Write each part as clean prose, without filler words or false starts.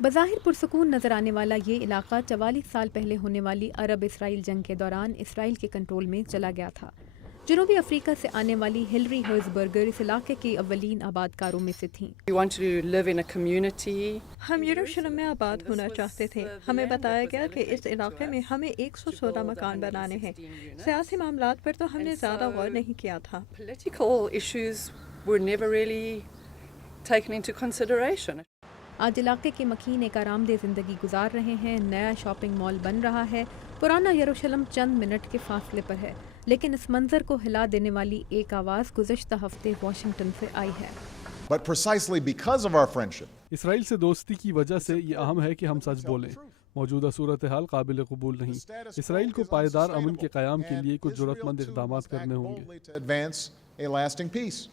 بظاہر پرسکون نظر آنے والا یہ علاقہ 44 سال پہلے ہونے والی عرب اسرائیل جنگ کے دوران اسرائیل کے کنٹرول میں چلا گیا تھا۔ جنوبی افریقہ سے آنے والی ہلری ہرزبرگر اس علاقے کی اولین آباد کاروں میں سے تھیں۔ ہم یروشلم میں آباد ہونا چاہتے تھے۔ ہمیں بتایا گیا کہ اس علاقے میں ہمیں 116 مکان بنانے ہیں۔ سیاسی معاملات پر تو ہم نے زیادہ غور نہیں کیا تھا۔ آج علاقے کے مکین ایک آرام دہ زندگی گزار رہے ہیں، نیا شاپنگ مال بن رہا ہے، پرانا یروشلم چند منٹ کے فاصلے پر ہے، لیکن اس منظر کو ہلا دینے والی ایک آواز گزشتہ ہفتے واشنگٹن سے آئی ہے۔ But precisely because of our friendship, اسرائیل سے دوستی کی وجہ سے یہ اہم ہے کہ ہم سچ بولیں۔ موجودہ صورتحال قابل قبول نہیں۔ اسرائیل کو پائیدار امن کے قیام کے لیے کچھ جرأت مند اقدامات کرنے ہوں گے۔ to advance a lasting peace.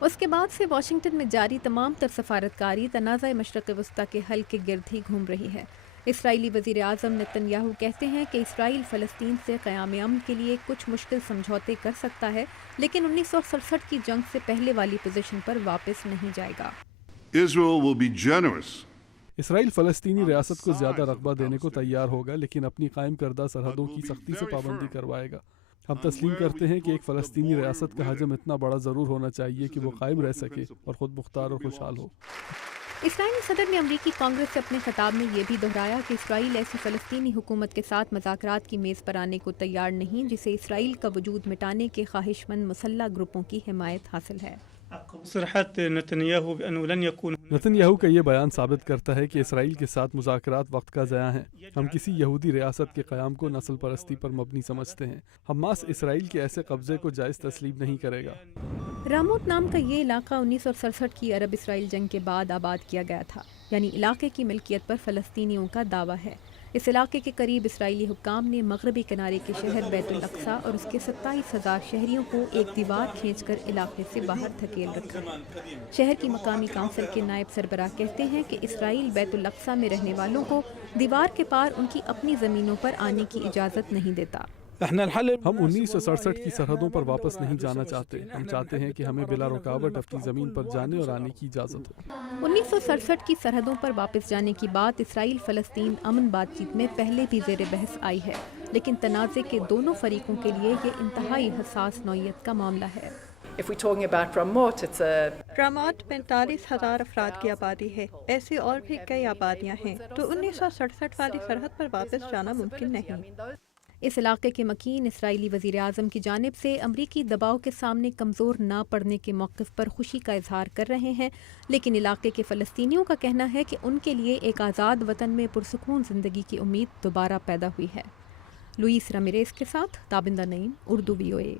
اس کے بعد سے واشنگٹن میں جاری تمام تر سفارتکاری تنازع مشرق وسطیٰ کے حل کے گرد ہی گھوم رہی ہے۔ اسرائیلی وزیر اعظم نتن یاہو کہتے ہیں کہ اسرائیل فلسطین سے قیام امن کے لیے کچھ مشکل سمجھوتے کر سکتا ہے، لیکن 1967 کی جنگ سے پہلے والی پوزیشن پر واپس نہیں جائے گا۔ Israel will be generous. اسرائیل فلسطینی ریاست کو زیادہ رقبہ دینے کو تیار ہوگا، لیکن اپنی قائم کردہ سرحدوں کی سختی سے پابندی کروائے گا۔ ہم تسلیم کرتے ہیں کہ ایک فلسطینی ریاست کا حجم اتنا بڑا ضرور ہونا چاہیے کہ وہ قائم رہ سکے اور خود مختار اور خوشحال ہو۔ اسرائیلی صدر نے امریکی کانگریس سے اپنے خطاب میں یہ بھی دہرایا کہ اسرائیل ایسی فلسطینی حکومت کے ساتھ مذاکرات کی میز پر آنے کو تیار نہیں جسے اسرائیل کا وجود مٹانے کے خواہش مند مسلح گروپوں کی حمایت حاصل ہے۔ نتن یاہو کا یہ بیان ثابت کرتا ہے کہ اسرائیل کے ساتھ مذاکرات وقت کا ضیاع ہیں۔ ہم کسی یہودی ریاست کے قیام کو نسل پرستی پر مبنی سمجھتے ہیں۔ حماس اسرائیل کے ایسے قبضے کو جائز تسلیم نہیں کرے گا۔ راموت نام کا یہ علاقہ 1967 کی عرب اسرائیل جنگ کے بعد آباد کیا گیا تھا، یعنی علاقے کی ملکیت پر فلسطینیوں کا دعویٰ ہے۔ اس علاقے کے قریب اسرائیلی حکام نے مغربی کنارے کے شہر بیت الاقصی اور اس کے 27,000 شہریوں کو ایک دیوار کھینچ کر علاقے سے باہر دھکیل رکھا۔ شہر کی مقامی کونسل کے نائب سربراہ کہتے ہیں کہ اسرائیل بیت الاقصی میں رہنے والوں کو دیوار کے پار ان کی اپنی زمینوں پر آنے کی اجازت نہیں دیتا۔ ہم 1967 کی سرحدوں پر واپس نہیں جانا چاہتے۔ ہم چاہتے ہیں کہ ہمیں بلا رکاوٹ اپنی زمین پر جانے اور آنے کی اجازت ہو۔ 1967 کی سرحدوں پر واپس جانے کی بات اسرائیل فلسطین امن بات چیت میں پہلے بھی زیر بحث آئی ہے، لیکن تنازع کے دونوں فریقوں کے لیے یہ انتہائی حساس نوعیت کا معاملہ ہے۔ راموت 45,000 افراد کی آبادی ہے۔ ایسی اور بھی کئی آبادیاں ہیں، تو 1967 والی سرحد پر واپس جانا ممکن نہیں۔ اس علاقے کے مکین اسرائیلی وزیر اعظم کی جانب سے امریکی دباؤ کے سامنے کمزور نہ پڑنے کے موقف پر خوشی کا اظہار کر رہے ہیں، لیکن علاقے کے فلسطینیوں کا کہنا ہے کہ ان کے لیے ایک آزاد وطن میں پرسکون زندگی کی امید دوبارہ پیدا ہوئی ہے۔ لوئیس رامیریز کے ساتھ تابندہ نعیم، اردو VOA۔